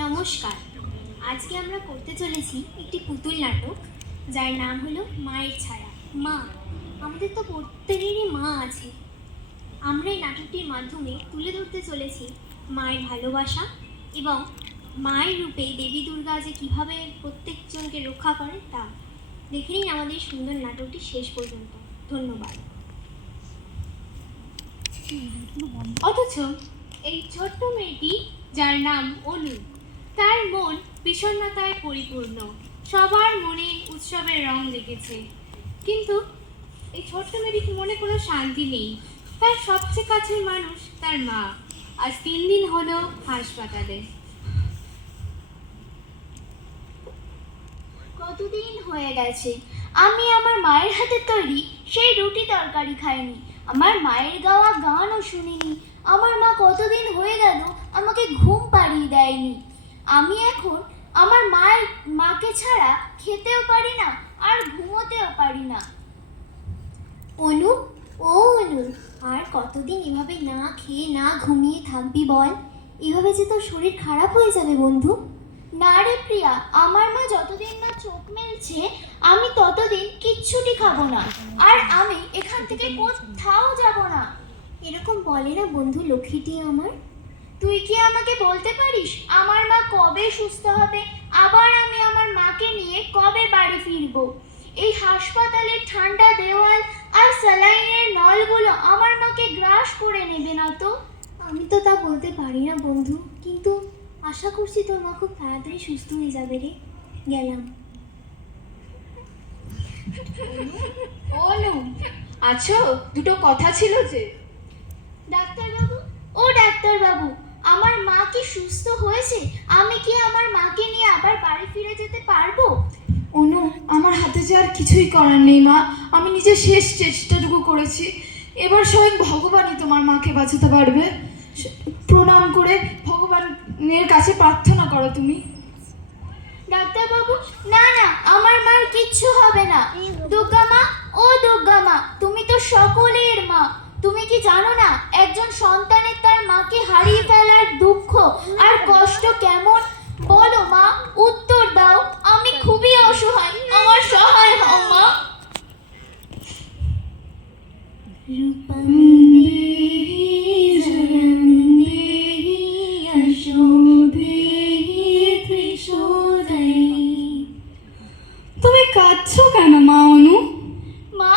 নমস্কার। আজকে আমরা করতে চলেছি একটি পুতুল নাটক, যার নাম হলো মায়ের ছায়া। মা, আমাদের তো প্রত্যেকেরই মা আছে। আমরা এই নাটকটির মাধ্যমে তুলে ধরতে চলেছি মায়ের ভালোবাসা এবং মায়ের রূপে দেবী দুর্গা যে কীভাবে প্রত্যেকজনকে রক্ষা করে তা। দেখে নিন আমাদের সুন্দর নাটকটি শেষ পর্যন্ত। ধন্যবাদ। অথচ এই ছোট্ট মেয়েটি, যার নাম অনু, তার মন বিষণ্ণতায় পরিপূর্ণ। সবার মনে উৎসবের রং লেগেছে, কিন্তু এই ছোট্ট মেয়েটির মনে কোনো শান্তি নেই। তার সবচেয়ে কাছের মানুষ তার মা আজ 3 দিন হলো হাসপাতালে। কতদিন হয়ে গেছে আমি আমার মায়ের হাতে তৈরি সেই রুটি তরকারি খাইনি, আমার মায়ের গাওয়া গানও শুনিনি। আমার মা কতদিন হয়ে গেল আমাকে ঘুম পাড়িয়ে দেয়নি। আমি এখন আমার মাকে ছাড়া খেতেও পারি না আর ঘুমোতেও পারি না। অনু, ও অনু, আর কতদিন এভাবে না খেয়ে না ঘুমিয়ে থাকবি বল? এভাবে যে তোর শরীর খারাপ হয়ে যাবে বন্ধু। না রে প্রিয়া, আমার মা যতদিন না চোখ মেলছে আমি ততদিন কিচ্ছুটি খাবো না, আর আমি এখান থেকে কোথাও যাব না। এরকম বলে না বন্ধু লক্ষ্মীটি আমার। তুই কি আমাকে বলতে পারিস আমার মা কবে সুস্থ হবে, আবার আমি আমার মাকে নিয়ে কবে বাড়ি ফিরবো? এই হাসপাতালের ঠান্ডা দেওয়াল আর স্যালাইনের নলগুলো আমার মাকে গ্রাস করে নেবে না তো? আমি তো তা বলতে পারি না বন্ধু, কিন্তু আশা করছি তোর মা খুব তাড়াতাড়ি সুস্থ হয়ে যাবে রে। গেলাম। অনু, আছো? দুটো কথা ছিল যে। ডাক্তারবাবু, ও ডাক্তারবাবু, আমার মা কি সুস্থ হয়েছে? আমি কি আমার মাকে নিয়ে আবার বাড়ি ফিরে যেতে পারবো? অনু, আমার হাতে যে আর কিছুই করার নেই মা। আমি নিজের শেষ চেষ্টাটুকু করেছি। এবার স্বয়ং ভগবানই তোমার মাকে বাঁচাতে পারবে। প্রণাম করে ভগবানের কাছে প্রার্থনা করো তুমি। ডাক্তারবাবু, না না, আমার মার কিচ্ছু হবে না। দুর্গা মা, ও দুর্গা মা, তুমি তো সকলের মা। তুমি কি জানো না একজন সন্তানের তার মাকে হারিয়ে ফেলার দুঃখ আর কষ্ট কেমন? বলো মা, উত্তর দাও। আমি খুবই অসহায়, আমার সহায় হও মা। তুমি কাঁদছো কেন মা অনু? মা,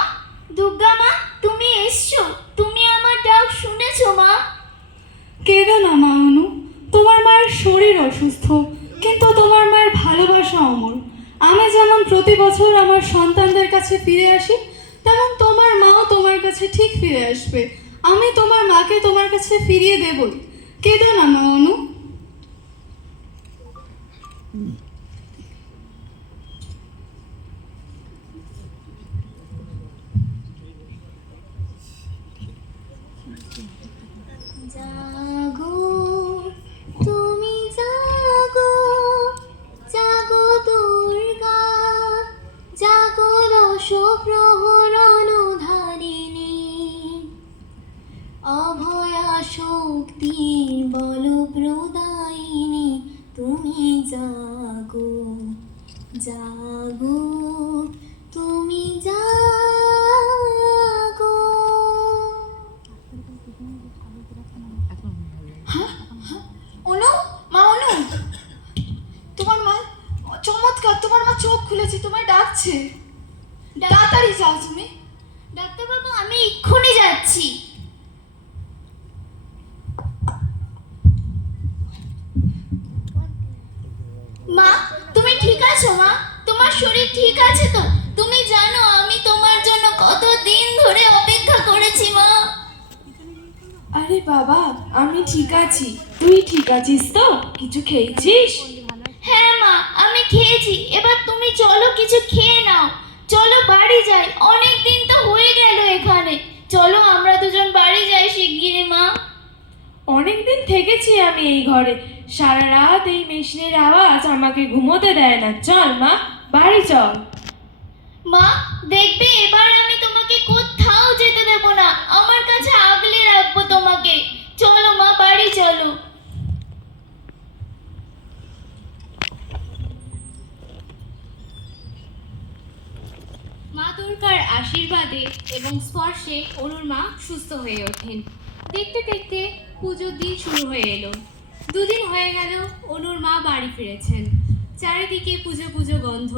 দুর্গা মা, তুমি এসছো? তুমি আমার ডাক শুনেছো মা? কেঁদো না মা অনু। তোমার মায়ের শরীর অসুস্থ, কিন্তু তোমার মায়ের ভালোবাসা অমর। আমি যেমন প্রতি বছর আমার সন্তানদের কাছে ফিরে আসি, তেমন তোমার মাও তোমার কাছে ঠিক ফিরে আসবে। আমি তোমার মাকে তোমার কাছে ফিরিয়ে দেবই। কেঁদো না মা অনু। জাগো, তুমি জাগো, জাগো দুর্গা, জাগো রসপ্রহরণ ধারিণী, অভয়া শক্তির বল প্রদায়িনী, তুমি জাগো, জাগো, তুমি জাগো। অনু, মা অনু, তোমার মা চমৎকার, তোমার মা চোখ খুলেছে, তোমায় ডাকছে। তাড়াতাড়ি যাও তুমি। ডাক্তারবাবু, আমি এক্ষুনি যাচ্ছি। মা, তুমি ঠিক আছো মা? তোমার শরীর ঠিক আছে তো? তুমি জানো আমি তোমার জন্য কত দিন ধরে অপেক্ষা করেছি মা। আরে বাবা, আমি ঠিক আছি। তুই ঠিক আছিস তো? কিছু খেয়েছিস? হ্যাঁ মা, আমি খেয়েছি। এবার তুমি চলো কিছু খেয়ে নাও। চলো বাড়ি যাই, অনেক দিন তো হয়ে গেল এখানে। চলো আমরা দুজন বাড়ি যাই শিগগিরই মা। অনেকদিন থেকেছি আমি এই ঘরে। সারা রাত এই মেশিনের আওয়াজ আমাকে ঘুমোতে দেয় না। চল মা, বাড়ি চল। মা, দেখবে এবার আমি তোমাকে কোথাও যেতে দেব না। আমার কাছে আগলে রাখবো তোমাকে। চলো মা, বাড়ি চলো। আরে বাবা, আমি ঠিক আছি। তুই ঠিক আছিস তো? কিছু খেয়েছিস? হ্যাঁ মা, আমি ঠিক আছি। এবার তুমি চলো কিছু খেয়ে নাও। চলো বাড়ি যাই, অনেক দিন তো হয়ে গেল এখানে। চলো আমরা দুজন বাড়ি যাই। মা দুর্গার আশীর্বাদে এবং স্পর্শে অনুর মা সুস্থ হয়ে ওঠেন। দেখতে দেখতে পুজোর দিন শুরু হয়ে এলো। দুদিন হয়ে গেল অনুর মা বাড়ি ফিরেছেন। চারিদিকে পুজো পুজো গন্ধ।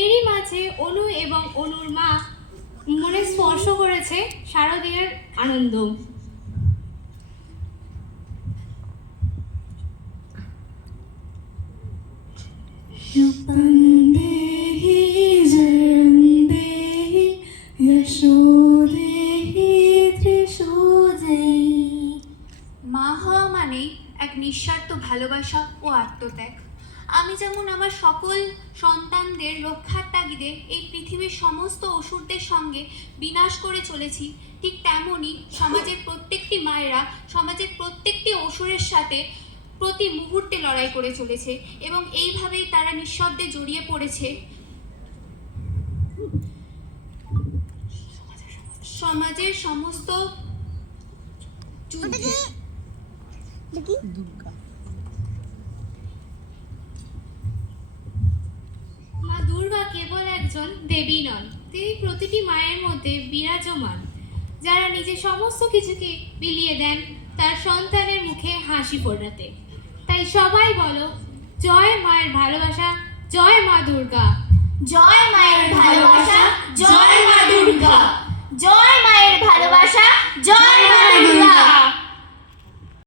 এরই মাঝে অনু এবং অনুর মা মনে স্পর্শ করেছে শারদীয়ার আনন্দ। দেহি জয়ন্দেহি যশোদেহি ত্রিশূলদেহি। মা হওয়া মানে এক নিঃস্বার্থ ভালোবাসা ও আত্মত্যাগ। আমি যেমন আমার সকল সন্তানদের রক্ষার তাগিদে এই পৃথিবীর সমস্ত অসুরদের সঙ্গে বিনাশ করে চলেছি, ঠিক তেমনই সমাজের প্রত্যেকটি মায়েরা সমাজের প্রত্যেকটি অসুরের সাথে প্রতি মুহূর্তে লড়াই করে চলেছে এবং এইভাবেই তারা নিঃশব্দে জড়িয়ে পড়েছে সমাজের সমস্ত যুদ্ধে। মা দুর্গা কেবল একজন দেবী নন, তিনি প্রতিটি মায়ের মধ্যে বিরাজমান, যারা নিজের সমস্ত কিছুকে বিলিয়ে দেন তার সন্তানের মুখে হাসি ফোটাতে। তাই সবাই বলো, জয় মায়ের ভালোবাসা, জয় মা দুর্গা। জয় মায়ের ভালোবাসা, জয় মা দুর্গা। জয় মায়ের ভালোবাসা, জয় মা দুর্গা।